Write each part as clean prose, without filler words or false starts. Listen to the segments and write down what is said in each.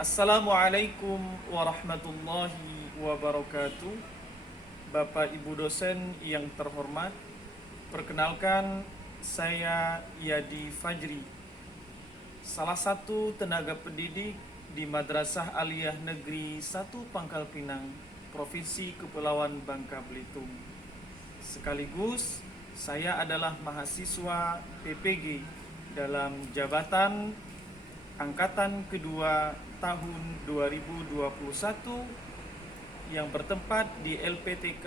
Assalamualaikum warahmatullahi wabarakatuh. Bapak Ibu dosen yang terhormat, perkenalkan saya Yadi Fajri, salah satu tenaga pendidik di Madrasah Aliyah Negeri 1 Pangkal Pinang, Provinsi Kepulauan Bangka Belitung. Sekaligus saya adalah mahasiswa PPG dalam jabatan Angkatan kedua tahun 2021 yang bertempat di LPTK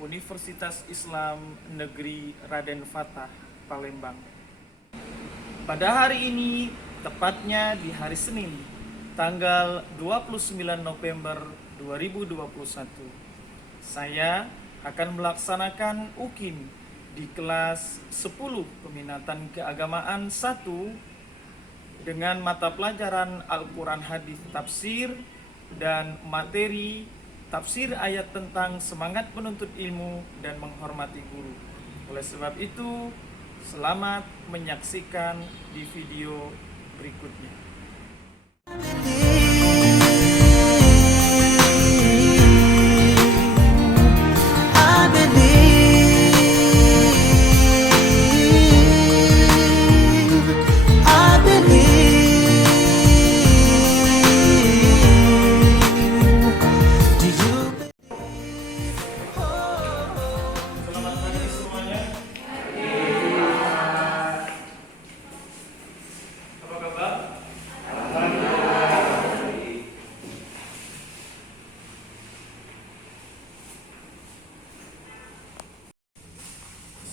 Universitas Islam Negeri Raden Fatah, Palembang. Pada hari ini, tepatnya di hari Senin, tanggal 29 November 2021, saya akan melaksanakan UKIM di kelas 10 Peminatan Keagamaan 1 dengan mata pelajaran Al-Quran Hadis Tafsir dan materi tafsir ayat tentang semangat menuntut ilmu dan menghormati guru. Oleh sebab itu, selamat menyaksikan di video berikutnya.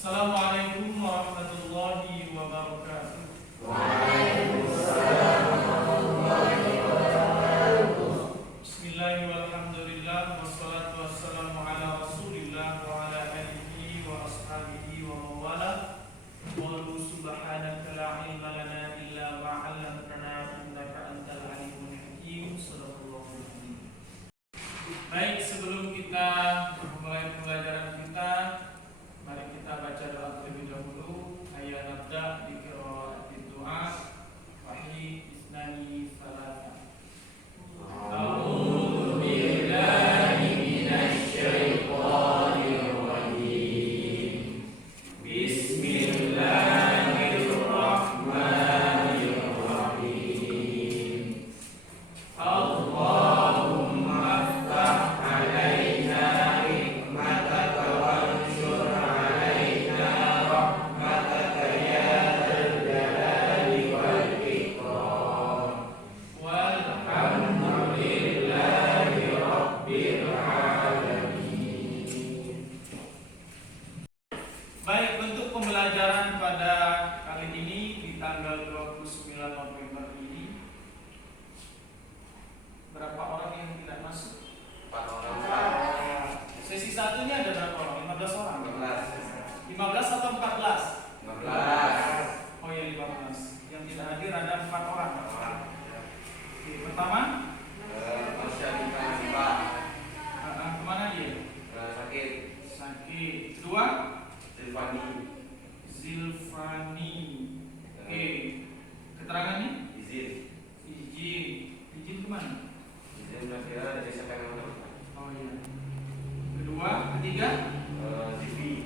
Assalamualaikum warahmatullahi wabarakatuh. Bismillahirrahmanirrahim. Alhamdulillah wassalatu wassalamu ala Rasulillah wa ala alihi wa ashabihi wa mawala. Qul subhanaka la ilma lana illa ma 'allamtana innaka antal alimul hakim. Shadaqallahu alazim. Baik, sebelum kita memulai pembelajaran kita, mari kita baca doa terlebih dahulu. Hayya nabda bi qiraatil doa wahyi isnani salata. A'udzu billahi minasy syaithanir rajim. Bismillahirrahmanirrahim. Allahumma aftah alaina hikmataka wanshur alaina rahmataka ya dzal jalali wal ikram. Walhamdulillahi rabbil alamin. Baik, untuk pembelajaran pada kali ini di tanggal 29 November ini, berapa orang yang tidak masuk? 4 orang. Sesi satunya ada berapa orang? 15 orang? 15. 15 atau 14? 15. Oh ya, 15. Yang tidak hadir ada 4 orang. Oke, pertama, kemana dia? Sakit. Kedua, Zilfani. Oke, keterangannya? Izin kemana? Oh iya. Kedua, ketiga, Zivi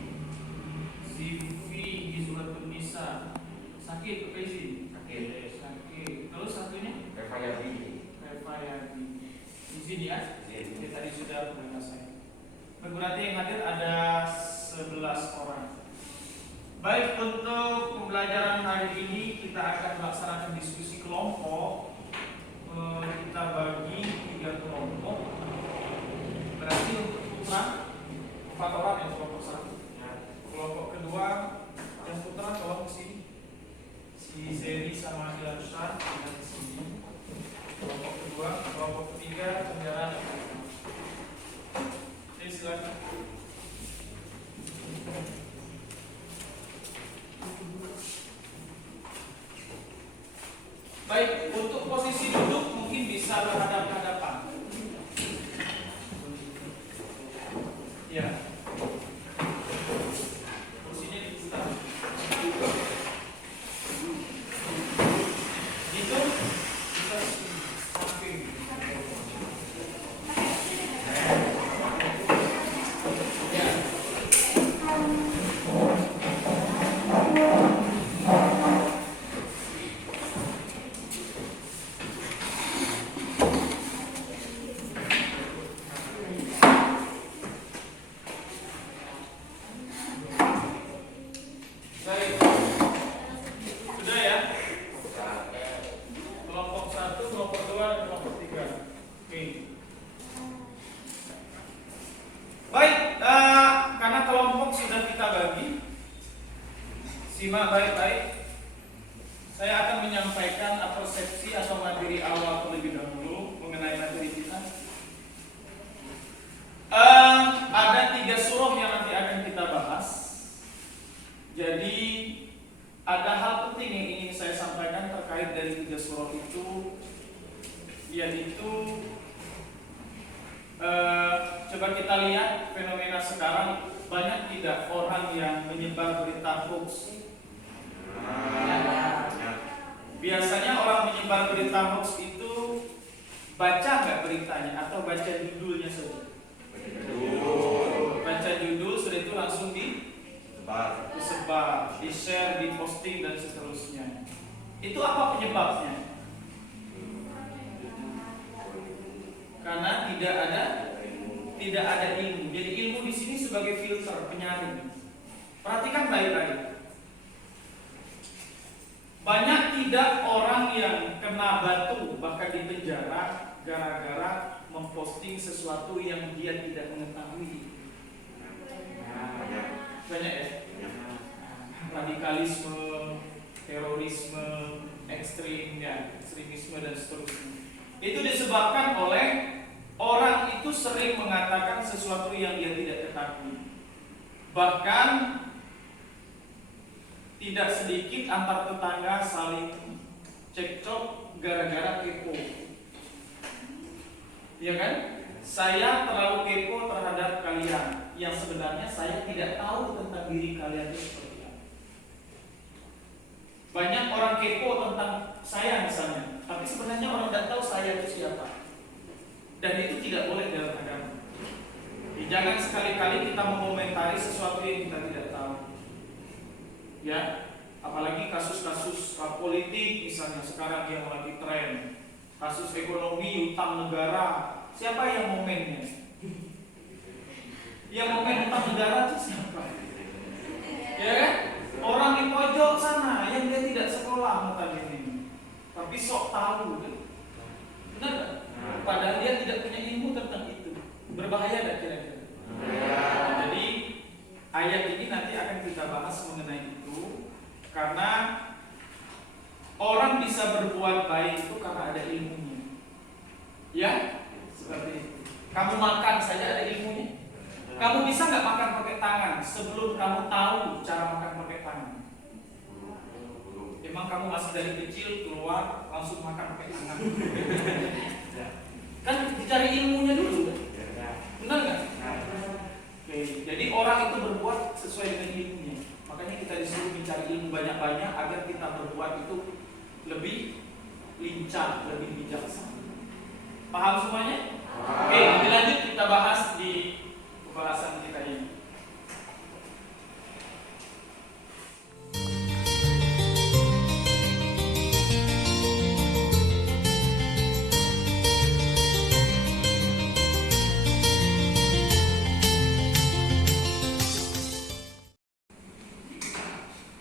Hizbatun Nisa. Sakit apa izin? Sakit. Terus satunya? Revayadi. Izin ya? Oke, tadi sudah saya. Berarti yang hadir ada 11 orang. Baik, untuk pembelajaran hari ini kita akan melaksanakan diskusi kelompok. Kita bagi 3 kelompok. Berarti untuk putra 4 orang yang kelompok 1. Kelompok kedua yang putra tolong ke sini. Si Zeri sama Ilansar di sini. Kelompok kedua, kelompok ketiga kendaraan. Jadi silakan. Baik, untuk dari awal terlebih dahulu mengenai materi kita. Ada 3 surah yang nanti akan kita bahas. Jadi ada hal penting yang ingin saya sampaikan terkait dari 3 surah itu, yaitu coba kita lihat fenomena sekarang, banyak tidak orang yang menyebar berita hoax. Biasanya orang menyebar berita hoax itu baca nggak beritanya atau baca judulnya saja? Baca judul, sudah itu langsung disebar, di-share, di-posting dan seterusnya. Itu apa penyebabnya? Karena tidak ada ilmu. Jadi ilmu di sini sebagai filter, penyaring. Perhatikan baik-baik. Banyak tidak orang yang kena batu bahkan dipenjara gara-gara memposting sesuatu yang dia tidak mengetahui. Banyak ya? Radikalisme, terorisme, ekstremisme dan seterusnya. Itu disebabkan oleh orang itu sering mengatakan sesuatu yang dia tidak ketahui. Bahkan tidak sedikit antar tetangga saling cekcok gara-gara kepo. Ya kan? Saya terlalu kepo terhadap kalian, yang sebenarnya saya tidak tahu tentang diri kalian itu seperti apa. Banyak orang kepo tentang saya misalnya, tapi sebenarnya orang tidak tahu saya itu siapa. Dan itu tidak boleh dalam agama. Jangan sekali-kali kita mengomentari sesuatu yang kita tidak tahu. Ya, apalagi kasus-kasus politik misalnya sekarang yang lagi tren, kasus ekonomi, utang negara. Siapa yang momennya? Yang momen utang negara itu siapa? Ya kan? Orang di pojok sana yang dia tidak sekolah notabene, tapi sok tahu kan? Benar kan? Padahal dia tidak punya ilmu tentang itu. Berbahaya tidak kira-kira? Jadi ayat ini nanti akan kita bahas mengenai itu, karena orang bisa berbuat baik itu karena ada ilmunya. Ya, seperti itu. Kamu makan saja ada ilmunya. Kamu bisa nggak makan pakai tangan sebelum kamu tahu cara makan pakai tangan? Emang kamu masih dari kecil keluar langsung makan pakai tangan? Kan dicari ilmunya dulu, benar nggak? Oke, jadi orang itu berbuat sesuai dengan ilmunya. Makanya kita disuruh mencari ilmu banyak-banyak agar kita berbuat itu lebih lincah, lebih bijaksana. Paham semuanya? Oke, lebih lanjut kita bahas di pembahasan kita ini.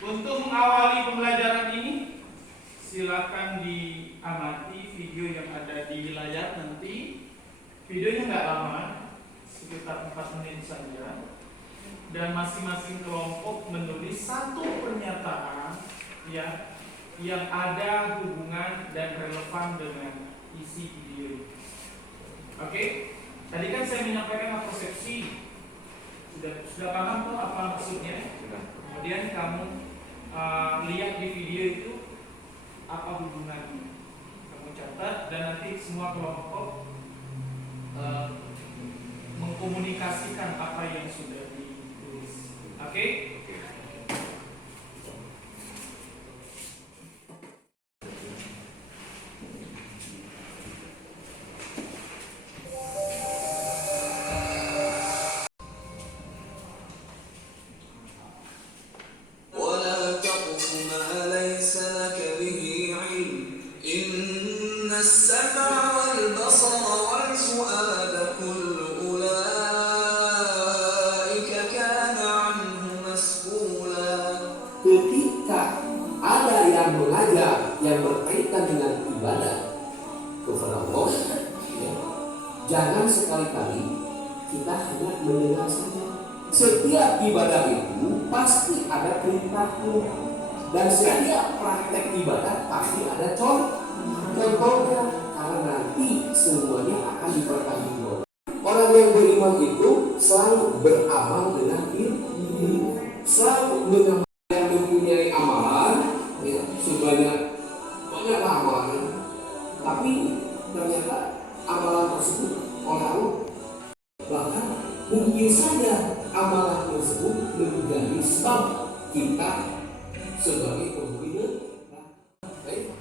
Untuk mengawali pembelajaran ini, silakan diamati video yang ada di layar nanti. Videonya nggak lama, sekitar 4 menit saja, dan masing-masing kelompok menulis satu pernyataan yang ada hubungan dan relevan dengan isi video. Oke? Tadi kan saya menyampaikan persepsi, sudah paham tuh apa maksudnya? Kemudian kamu lihat di video itu apa hubungannya, kamu catat, dan nanti semua kelompok mengkomunikasikan apa yang sudah ditulis. Oke? ولا تقف ما ليس لك به علم إن السمع والبصر والفؤاد كل أولئك كان عنه مسؤولا. Ketika ada yang mengajar yang berkaitan dengan ibadah kepada Allah, ya, jangan sekali-kali kita hanya mendengar saja. Setiap ibadah itu pasti ada perintahnya, dan setiap praktek ibadah pasti ada contoh. contohnya, karena nanti semuanya akan dipertanggungjawabkan. Orang yang beriman itu selalu beramal dengan ilmu, selalu dengan yang mempunyai amalan, ya, banyak amalan, tapi ternyata amalan tersebut oleh Allah, bahkan mungkin saja amalan tersebut menjadi sebab kita sebagai penghina. Baik.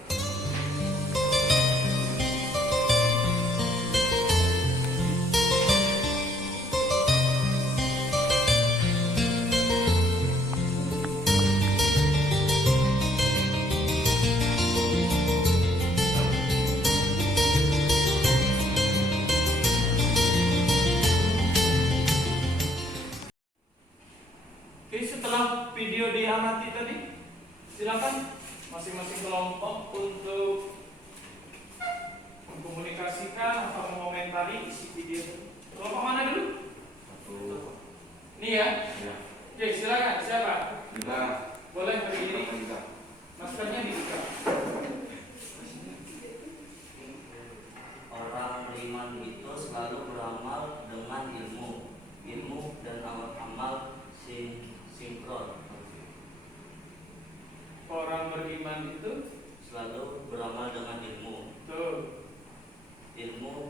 Oke, setelah video diamati tadi, silakan masing-masing kelompok untuk mengkomunikasikan atau mengomentari isi video. Kelompok mana dulu? Ini ya? Oke, silakan. Siapa? Boleh berdiri. Maskernya dibuka. Orang beriman itu selalu beramal dengan ilmu dan amal sinkron. Orang beriman itu Selalu beramal dengan ilmu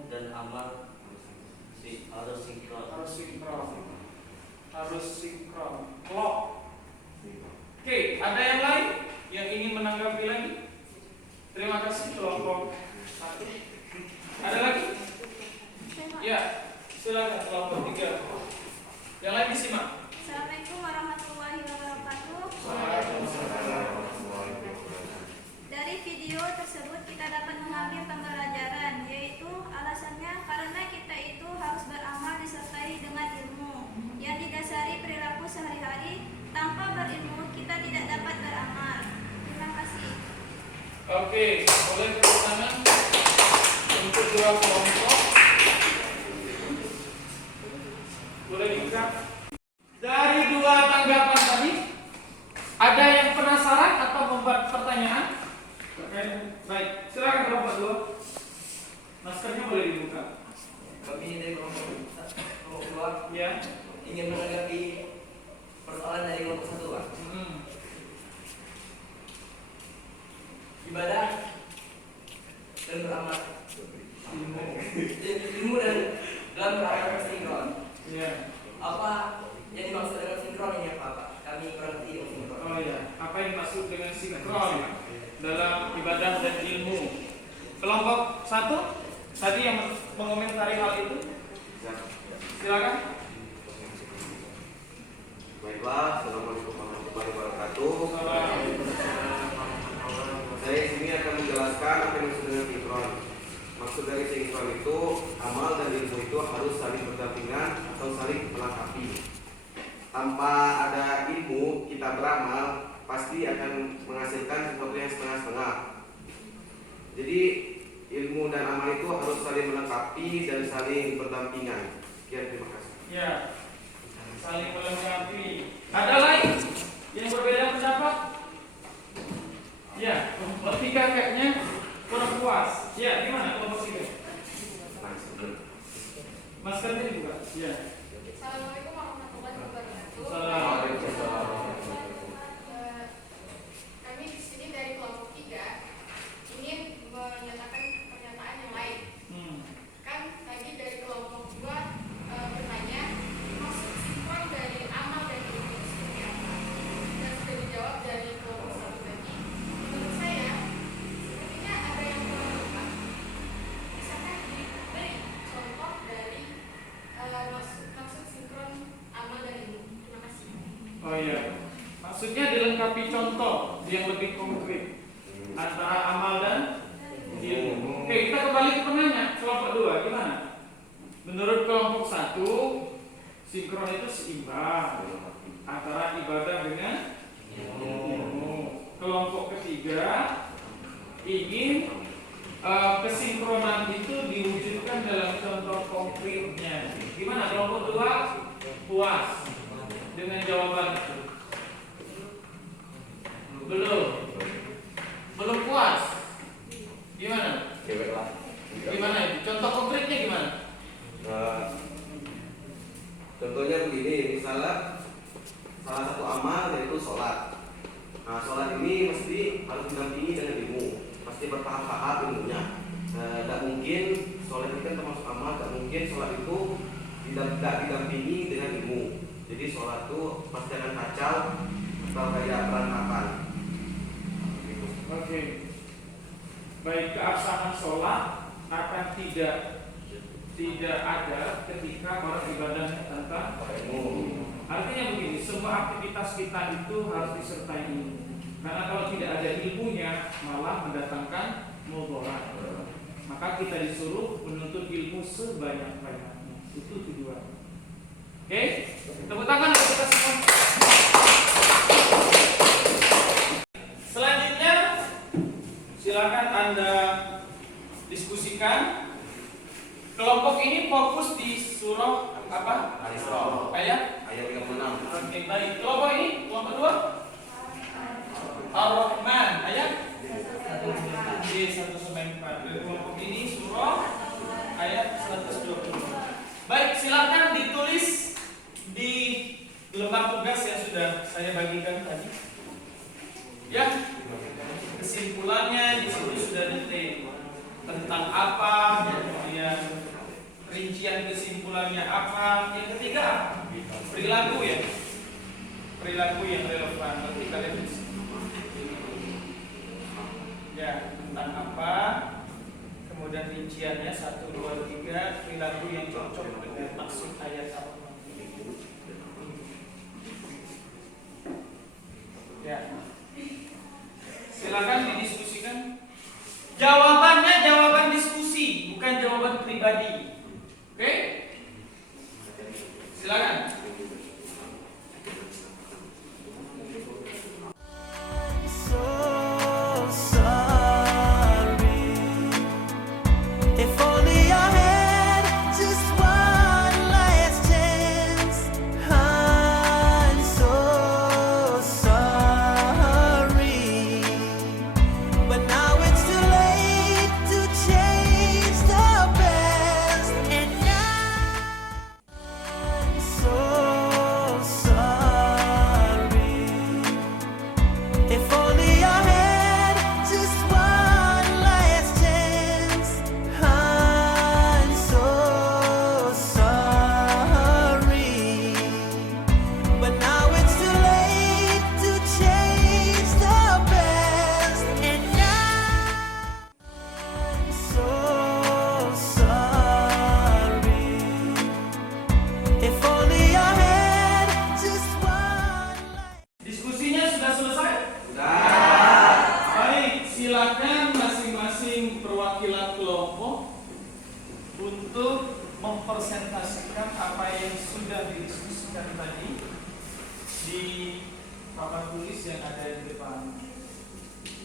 dan amal harus sinkron. Harus sinkron. Klop. Oke, ada yang lain yang ingin menanggapi lagi? Terima kasih kelompok 1. Ada lagi? Ya, silakan kelompok 3. Yang lain disimak. Assalamualaikum warahmatullahi wabarakatuh. Dari video tersebut kita dapat mengambil pembelajaran, yaitu alasannya karena kita itu harus beramal disertai dengan ilmu yang didasari perilaku sehari-hari. Tanpa berilmu kita tidak dapat beramal. Terima kasih. Oke, boleh tepuk tangan untuk dua kelompok. Boleh dibuka. Dari dua tanggapan tadi, ada yang penasaran atau membuat pertanyaan? Oke, baik. Silakan kelompok 2. Maskernya boleh dibuka. Kami dari kelompok 2 Ya. ingin menanggapi persoalan dari kelompok 1, Pak. Ibadah dan beramal. Ilmu dan dalam beramal sinkron. Ya. Apa yang dimaksud dengan sinkron ini apa, Pak? Kami kurang ngerti sinkron. Oh ya, apa yang dimaksud dengan sinkron dalam ibadah dan ilmu? Kelompok 1 tadi yang mengomentari hal itu, silakan. Baiklah, assalamualaikum warahmatullahi wabarakatuh. Saya di sini akan menjelaskan apa yang dimaksud dengan sinkron. Maksud dari sinkron itu, amal dan ilmu itu harus saling berdampingan atau saling melengkapi. Tanpa ada ilmu, kita beramal pasti akan menghasilkan sesuatu yang setengah-setengah. Jadi ilmu dan amal itu harus saling melengkapi dan saling berdampingan. Sekian, terima kasih. Ya, saling melengkapi. Ada lain yang berbeda pendapat? Ya, kelompok 3 kayaknya kurang puas. Ya, gimana kelompok 3? Maskernya dibuka. Ya. Assalamualaikum warahmatullahi wabarakatuh. Assalamualaikum. Kami di sini dari kelompok 3 ingin menyatakan pernyataan yang lain. Kan tadi dari kelompok 2 bertanya maksud sinkron dari amal dan ilmu itu seperti apa? Dan sudah dijawab dari kelompok 1 tadi. Menurut saya sepertinya ada yang kurang tepat. Misalkan diberi contoh dari maksud sinkron amal dan ilmu. Terima kasih. Oh iya. Maksudnya dilengkapi contoh yang lebih konkret antara amal dan ilmu. Oke, kita kembali ke penanya kelompok 2 gimana? Menurut kelompok 1, sinkron itu seimbang antara ibadah dengan ilmu. Kelompok ketiga ingin kesinkronan itu diwujudkan dalam contoh konkretnya. Gimana kelompok 2? Puas dengan jawaban itu? Belum puas. Gimana? Cewek lah. Gimana itu? Contoh konkretnya gimana? Contohnya begini, misalnya salah satu amal yaitu sholat. Nah, sholat ini mesti harus didampingi dengan ilmu, pasti bertahap-tahap ilmunya. Tidak mungkin sholat itu kan termasuk amal, tidak mungkin sholat itu tidak didampingi dengan ilmu. Jadi sholat itu pasti akan kacau atau kayak berantakan. Oke. Baik, keabsahan sholat akan tidak ada ketika orang ibadahnya tanpa ilmu. Artinya begini, semua aktivitas kita itu harus disertai ilmu. Karena kalau tidak ada ilmunya malah mendatangkan mudarat. Maka kita disuruh menuntut ilmu sebanyak-banyaknya. Itu tujuan. Oke? Tepuk tangan untuk kita semua. Selanjutnya silakan Anda diskusikan. Kelompok ini fokus di surah apa? Ayat 36. Oke, baik. Kelompok ini, kelompok kedua Ar-Rahman, ayat 1-4. Kelompok ini surah ayat 120. Baik, silakan ditulis di lembar tugas yang sudah saya bagikan tadi. Ya, kesimpulannya di sini sudah detail tentang apa, kemudian rincian kesimpulannya apa. Yang ketiga, perilaku ya, perilaku yang relevan. Nanti kalian bisa ya tentang apa, kemudian rinciannya 1, 2, 3, perilaku yang cocok dengan maksud ayat apa. Ya, silakan didiskusikan. Jawabannya jawaban diskusi, bukan jawaban pribadi. Oke? Silakan. Mempresentasikan apa yang sudah didiskusikan tadi di papan tulis yang ada di depan.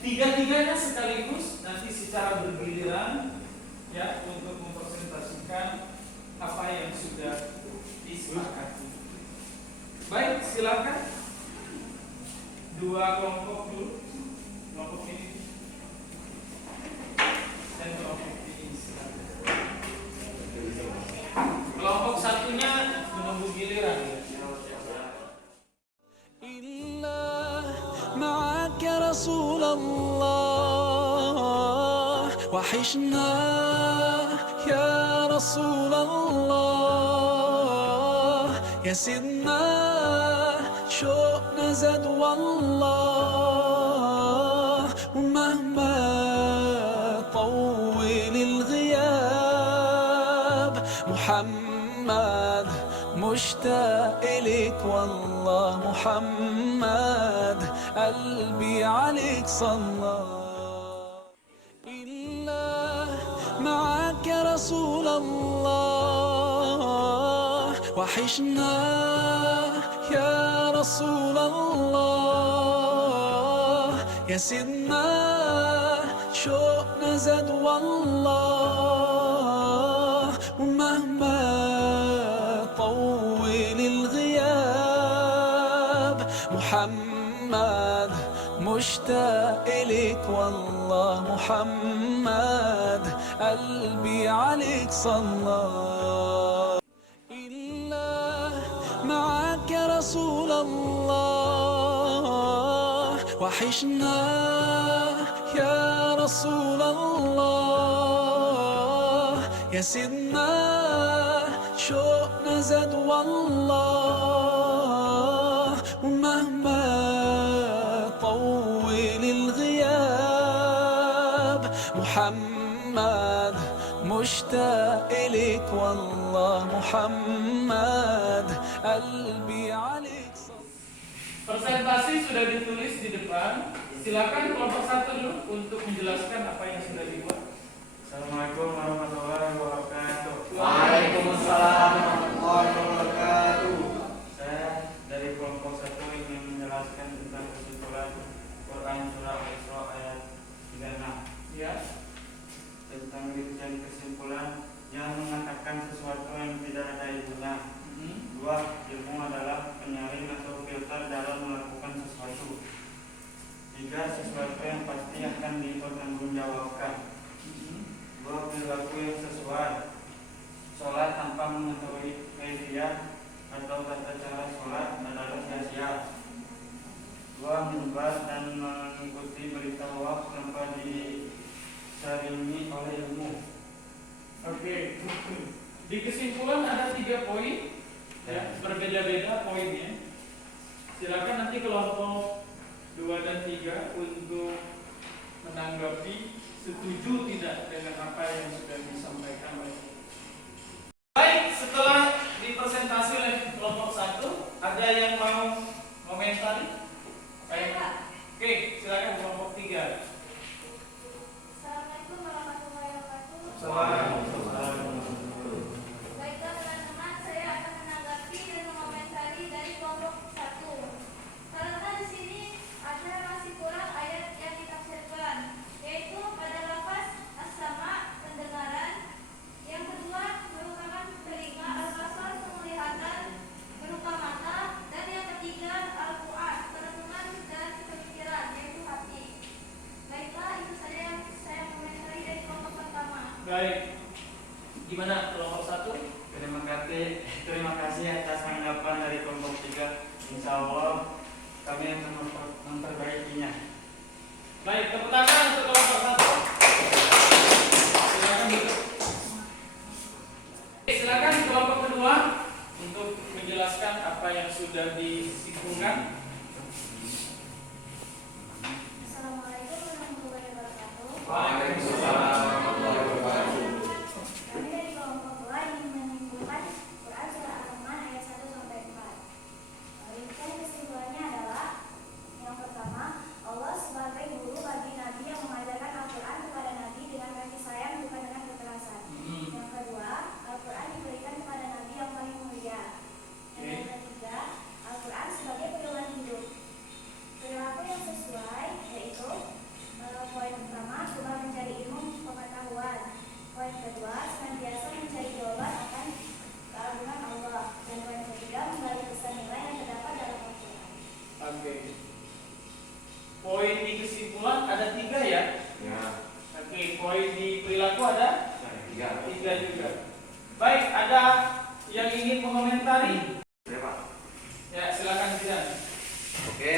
Tiga-tiganya sekaligus nanti secara bergiliran ya untuk mempresentasikan apa yang sudah disepakati. Baik, silakan. Dua kelompok dulu. Kelompok ini dan kelompok ini silakan. Kelompok satunya menunggu giliran. معك رسول الله وحشنا يا رسول الله يا سيدنا شوقنا زاد والله ومهما طول الغياب محمد مشتاق إليك والله محمد قلبي عليك صلى إلا معك يا رسول الله وحشنا يا رسول الله يا سيدنا شوقنا زاد والله ومهما طول الغياب محمد مشتاق إليك والله محمد قلبي عليك صلى إلا معك يا رسول الله وحشنا يا رسول الله يا سيدنا شوقنا زاد والله ومهما طول الغياب محمد مشتاق إليك والله محمد قلبي عليك Presentasi sudah ditulis di depan. Silakan kelompok 1 dulu untuk menjelaskan apa yang sudah dibuat. Assalamualaikum warahmatullahi wabarakatuh. Waalaikumsalam warahmatullahi wabarakatuh. Saya dari kelompok 1 ingin menjelaskan tentang kesimpulan Quran surah Al-Isra ayat 36. Ya. Tentang rincian kesimpulan yang mengatakan sesuatu yang tidak ada ibunya. 2. Ilmu adalah penyaring atau filter dalam melakukan sesuatu. 3. Sesuatu yang pasti akan dipertanggungjawabkan. 2. Perilaku yang sesuai. Sholat tanpa mengetahui kaifiyah atau tata cara sholat adalah sia-sia. 2. Menyebar dan mengikuti berita hoax tanpa disaringi oleh ilmu. Oke. Di kesimpulan ada 3 poin. Ya, berbeda-beda poinnya. Silakan nanti kelompok 2 dan 3 untuk menanggapi setuju tidak dengan apa yang sudah disampaikan oleh. Baik, setelah dipresentasi oleh kelompok 1, ada yang mau komentari? Baik. Oke, silakan kelompok 3. Assalamualaikum warahmatullahi wabarakatuh. Waalaikumsalam. Baiklah teman-teman, saya akan menanggapi dan mengomentari dari kelompok 1. Karena di sini ada masih kurang ayat yang ditafsirkan, yaitu pada lafaz as-sama pendengaran, yang kedua merupakan telinga, al-basar penglihatan, berupa mata, dan yang ketiga Al-Quran perenungan dan pemikiran, yaitu hati. Baiklah, itu saja yang saya komentari dari kelompok pertama. Baik. Gimana kelompok 1? Terima kasih atas tanggapan dari kelompok 3. Insya Allah kami akan memperbaikinya. Baik, tepuk tangan untuk kelompok 1. Silakan duduk. Silakan kelompok kedua untuk menjelaskan apa yang sudah disinggungan. Assalamualaikum warahmatullahi wabarakatuh. Waalaikumsalam warahmatullahi wabarakatuh. Kami dari kelompok 2 ingin menyimpulkan Quran surah Ar-Rahman ayat 1 sampai 4. Rincian kesimpulannya adalah yang pertama, Allah sebagai guru bagi Nabi yang mengajarkan Al-Quran kepada Nabi dengan kasih sayang bukan dengan kekerasan. Yang kedua, Al-Quran diberikan kepada Nabi yang paling mulia. Dan yang ketiga, Al-Quran sebagai pedoman hidup. Perilaku yang sesuai yaitu poin pertama, coba mencari ilmu pengetahuan. Poin kedua, senantiasa mencari jawaban akan keagungan Allah. Dan poin ketiga, menggali pesan nilai yang terdapat dalam Al-Quran. Oke. Poin di kesimpulan ada 3 ya? Ya. Oke, poin di perilaku ada 3. 3 juga. Baik, ada yang ingin mengomentari? Saya, Pak. Ya, silakan Zidan. Oke,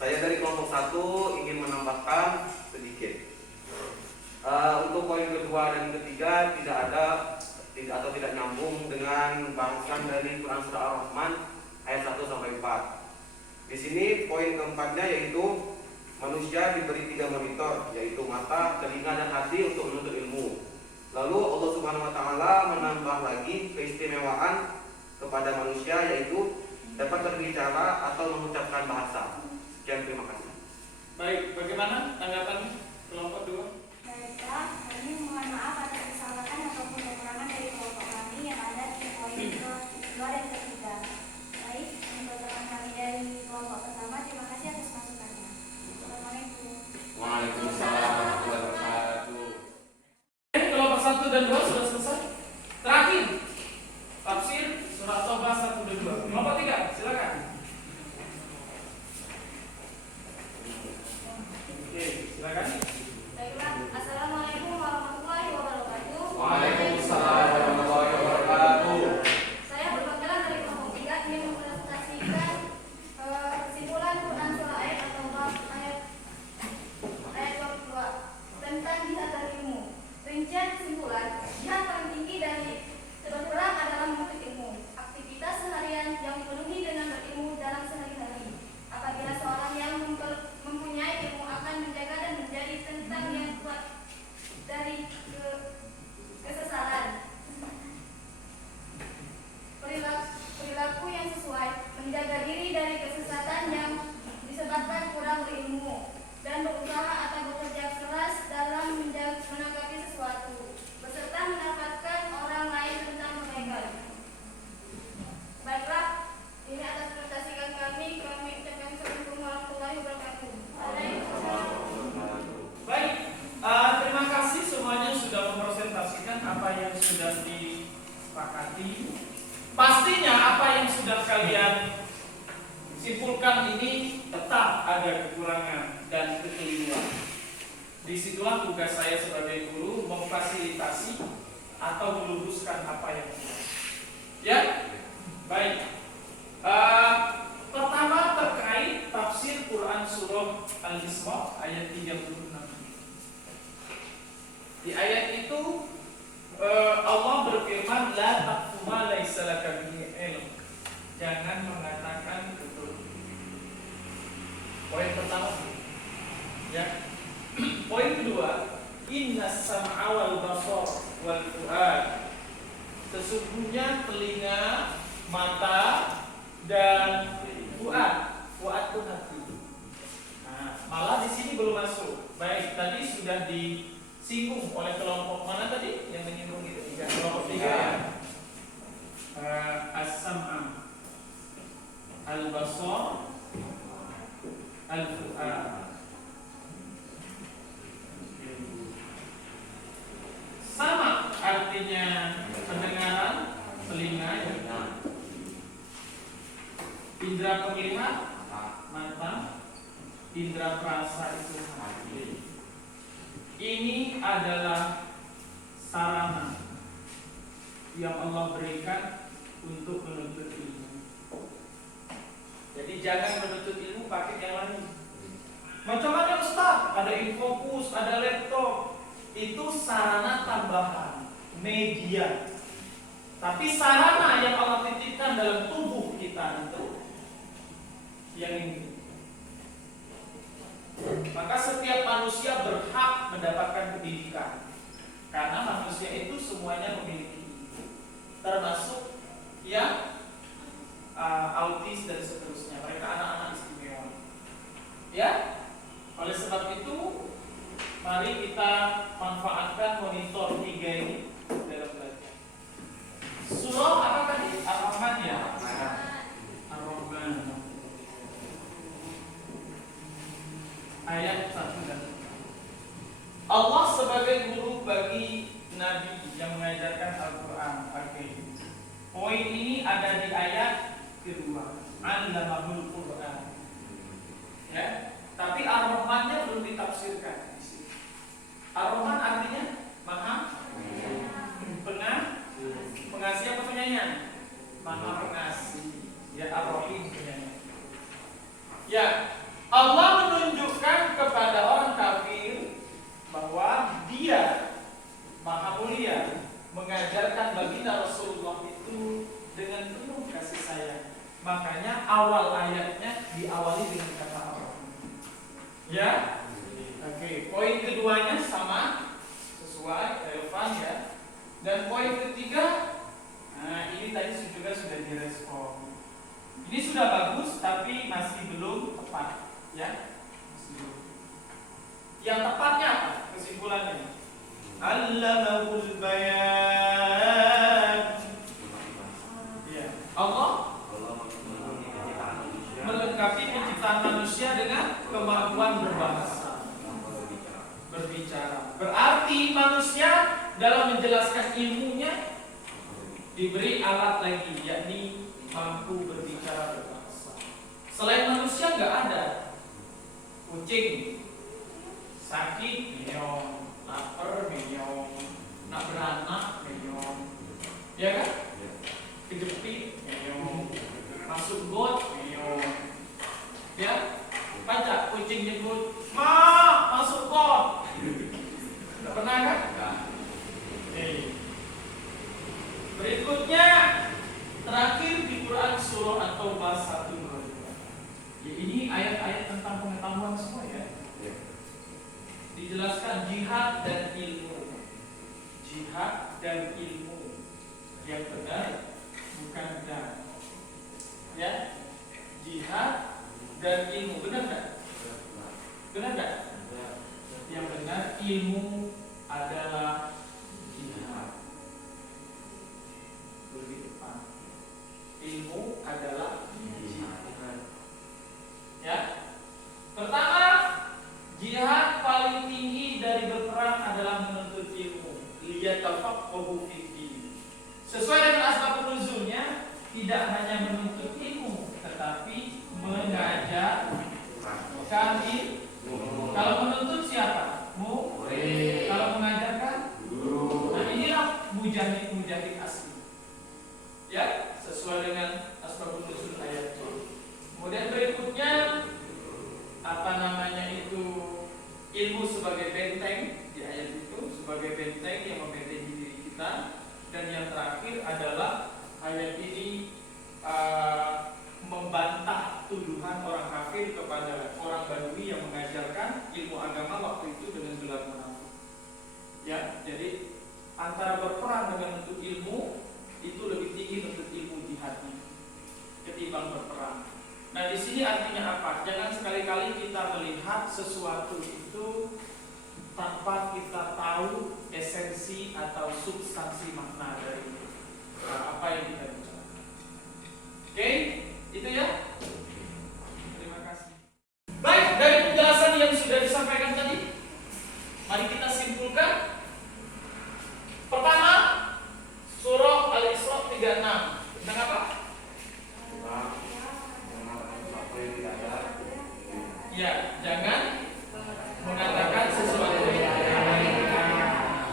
saya dari kelompok 1 ingin menambahkan sedikit. Untuk poin kedua dan ketiga tidak nyambung dengan bahasan dari Quran surah Ar-Rahman ayat 1 sampai 4. Di sini poin keempatnya yaitu manusia diberi 3 monitor, yaitu mata, telinga, dan hati untuk menuntut ilmu. Lalu Allah Subhanahu wa taala menambah lagi keistimewaan kepada manusia, yaitu dapat berbicara atau mengucapkan bahasa. Sekian, terima kasih. Baik, bagaimana tanggapan kelompok 2? Baiklah, kami mohon maaf atas kesalahan ataupun kekurangan dari kelompok kami yang ada di poin kedua dan ketiga. Baik, untuk teman kami dari kelompok pertama, terima kasih atas masukannya. Assalamualaikum. Waalaikumsalam warahmatullahi wabarakatuh. Kelompok 1 dan 2 sudah selesai. Terakhir, tafsir surat Taubah 1 dan 2. Kelompok 3, silakan. ada kekurangan dan kekeliruan. Disitulah tugas saya sebagai guru memfasilitasi atau meluruskan apa yang kurang. Ya, baik. Pertama terkait tafsir Quran surah Al-Isra ayat 36. Di ayat itu Allah berfirman, la taqfu ma laysa laka bihi ilm. Jangan mengatakan betul. Poin pertama, ya. Poin kedua, inna sam'a wal basar wal fuad. Sesungguhnya telinga, mata, dan fuad. Fuad itu hati. Nah, malah di sini belum masuk. Baik, tadi sudah disinggung oleh kelompok mana tadi yang menyinggung itu? Kelompok 3 ya. As-sam'a, al-basar, al-fuad. Sama artinya pendengaran, telinga, ya. Indra penglihatan, mata, indra perasa itu hati. Ini adalah sarana yang Allah berikan untuk menuntut ilmu. Jadi jangan menuntut ilmu pakai yang lain. Macam mana Ustaz? Ada infokus, ada laptop. Itu sarana tambahan, media. Tapi sarana yang Allah titipkan dalam tubuh kita itu yang ini. Maka setiap manusia berhak mendapatkan pendidikan, karena manusia itu semuanya memiliki, termasuk yang autis dan seterusnya. Mereka anak-anak istimewa. Ya, oleh sebab itu mari kita manfaatkan monitor 3 ini dalam belajar. Surah apa tadi? Ar-Rahman ya? Ar-Rahman. Ayat 1 dan 2. Allah sebagai guru bagi Nabi yang mengajarkan Al-Quran. Poin ini ada di ayat kedua. Allamahul Quran. Ya, tapi Ar-Rahmannya belum ditafsirkan. Ar-Rahman artinya maha pengasih apa penyayang? Maha pengasih. Ya, Ar-Rahim penyayang. Ya, Allah menunjukkan kepada orang kafir bahwa Dia maha mulia, mengajarkan baginda Rasulullah itu dengan penuh kasih sayang. Makanya awal ayatnya diawali dengan kata Ar-Rahman. Ya. Oke, poin keduanya sama, sesuai, relevan ya. Dan poin ketiga, nah ini tadi juga sudah direspon. Ini sudah bagus, tapi masih belum tepat, ya. Masih belum. Yang tepatnya apa? Kesimpulannya, Allamahul bayan. Ya, Allah melengkapi penciptaan manusia dengan kemampuan berbahasa, berbicara. Berarti manusia dalam menjelaskan ilmunya diberi alat lagi, yakni mampu berbicara berbahasa. Selain manusia nggak ada. Kucing sakit meong, lapar meong, nak beranak meong, ya kan? Kejepit meong, masuk got meong, ya. Pajak kucing nyebut, "Ma, masuk got." Nggak pernah kan? Berikutnya terakhir di Quran surah At-Taubah 1-2. Ya, ini ayat-ayat tentang pengetahuan semua ya. Dijelaskan jihad dan ilmu. Jihad dan ilmu yang benar, bukan dan. Ya, jihad dan ilmu, benar nggak? Benar nggak? Yang benar, ilmu adalah jihad. Lebih tepat, ilmu adalah jihad. Ya, pertama, jihad paling tinggi dari berperang adalah menuntut ilmu. Liyatafaqahu fid-din. Sesuai dengan asbab nuzulnya, tidak hanya menuntut ilmu, tetapi mengajarkan. mujahid asli. Ya, sesuai dengan asbabun nuzul ayat itu. Kemudian berikutnya ilmu sebagai benteng di ayat itu, sebagai benteng yang membentengi diri kita. Dan yang terakhir adalah ayat ini membantah tuduhan orang kafir kepada orang Badui yang mengajarkan ilmu agama waktu itu dengan gelar munafik. Ya, jadi antara berperang dengan menuntut ilmu itu lebih tinggi menuntut ilmu jihadnya ketimbang berperang. Nah, di sini artinya apa? Jangan sekali-kali kita melihat sesuatu itu tanpa kita tahu esensi atau substansi makna dari apa yang kita bicarakan. Oke, itu ya. Terima kasih. Baik, dari penjelasan yang sudah disampaikan tadi, mari kita simpulkan. Pertama, surah Al-Isra 36 tentang apa? Ya, jangan mengatakan sesuatu.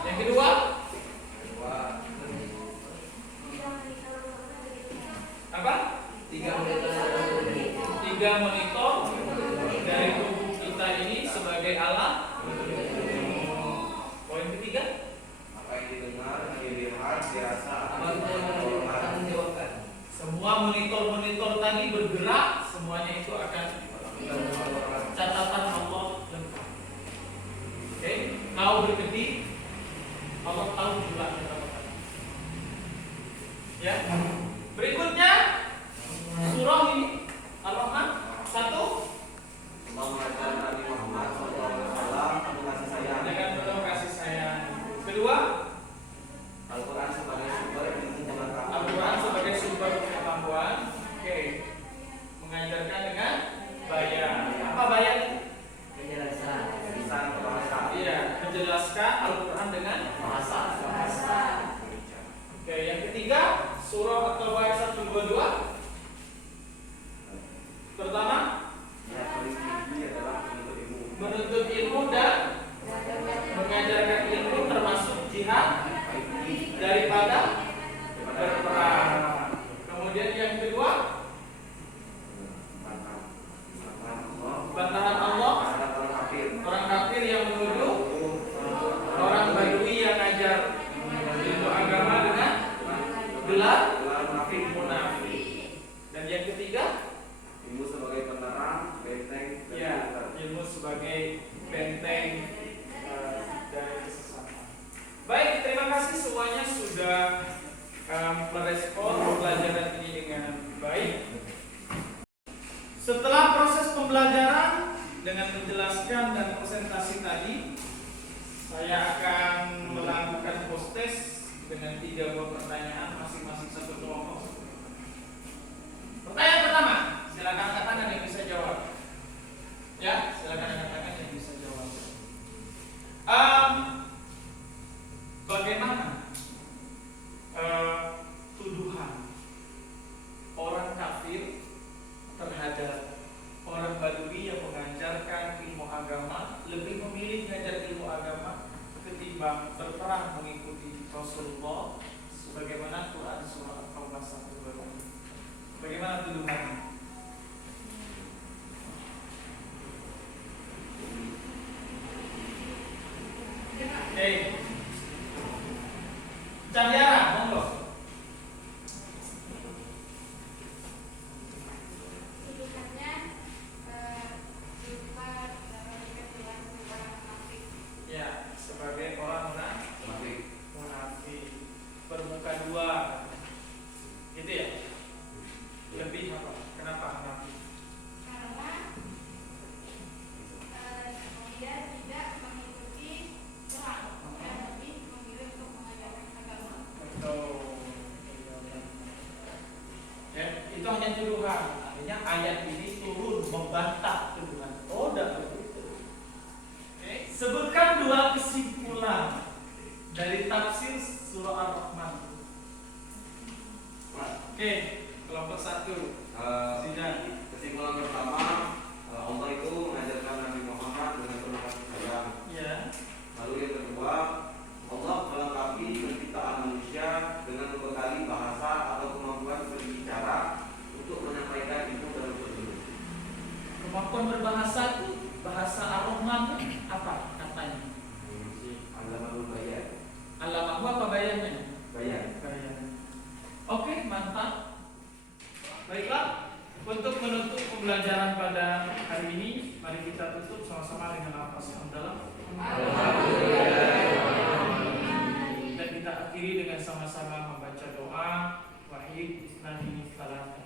Yang kedua, apa? 3 monitor dari tubuh kita ini sebagai alat. Poin ketiga, Apa yang didengar, yang dilihat, dirasa, semua monitor-monitor tadi bergerak, semuanya itu akan catatan Allah lengkap. Oke, mau berkedip, Allah tahu jumlahnya berapa. Ya. Berikutnya surah ini Ar-Rahman 1 mengajar Nabi Muhammad SAW penuh kasih sayang. dengan penuh kasih sayang. Kedua, Al-Quran sebagai sumber ilmu pengetahuan. Al-Quran sebagai sumber pengetahuan. Oke, mengajarkan dengan bayan. Apa bayan? Lisan bahasa. Iya, menjelaskan Al-Quran dengan bahasa. Oke, yang ketiga, surah At-Taubah 122. Pertama, Yang paling tinggi adalah menuntut ilmu. menuntut ilmu dan mengajarkan ilmu termasuk jihad daripada berperang. Kemudian yang kedua, bantahan Allah orang kafir yang menuduh orang Badui yang ngajar ilmu agama dengan gelar munafik. Dan yang ketiga, Ilmu sebagai penerang, benteng, dan ya, filter. ilmu sebagai benteng dari kesesatan. Baik, terima kasih semuanya sudah merespon pembelajaran ini dengan baik. Setelah proses pembelajaran dengan menjelaskan dan presentasi tadi, saya akan melakukan post test dengan 3 buah pertanyaan masing-masing satu kelompok. Pertanyaan pertama, silakan angkat tangan yang bisa jawab. Ya, silakan angkat tangan yang bisa jawab. Bagaimana tuduhan orang kafir terhadap orang Badui yang mengajarkan ilmu agama lebih memilih mengajar ilmu agama ketimbang berperang mengikuti Rasulullah, sebagaimana Quran surah At-Taubah 122. Bagaimana tuduhannya? Cahdiara, monggo. Tuduhannya berupa kebetulan orang munafik. Ya, sebagai orang munafik bermuka dua, gitu ya? Lebih apa? Kenapa munafik? Karena dia tidak mengikuti perang dan lebih memilih untuk mengajarkan agama. Betul. Ya, itu hanya tuduhan. Artinya ayat ini turun membantah tuduhan. Oh, tidak begitu. Oke, sebutkan 2 kesimpulan dari tafsir surah Ar-Rahman. Oke, kelompok 1. Kesimpulan pertama, Allah itu mengajarkan Nabi Muhammad dengan penuh kasih sayang. Ya. Lalu yang kedua, Allah melengkapi penciptaan manusia apa bayangnya? Bayang. Oke, mantap. Baiklah, untuk menutup pembelajaran pada hari ini, mari kita tutup sama-sama dengan nafas yang dalam. Dan kita akhiri dengan sama-sama membaca doa Wahid Isnani Salam.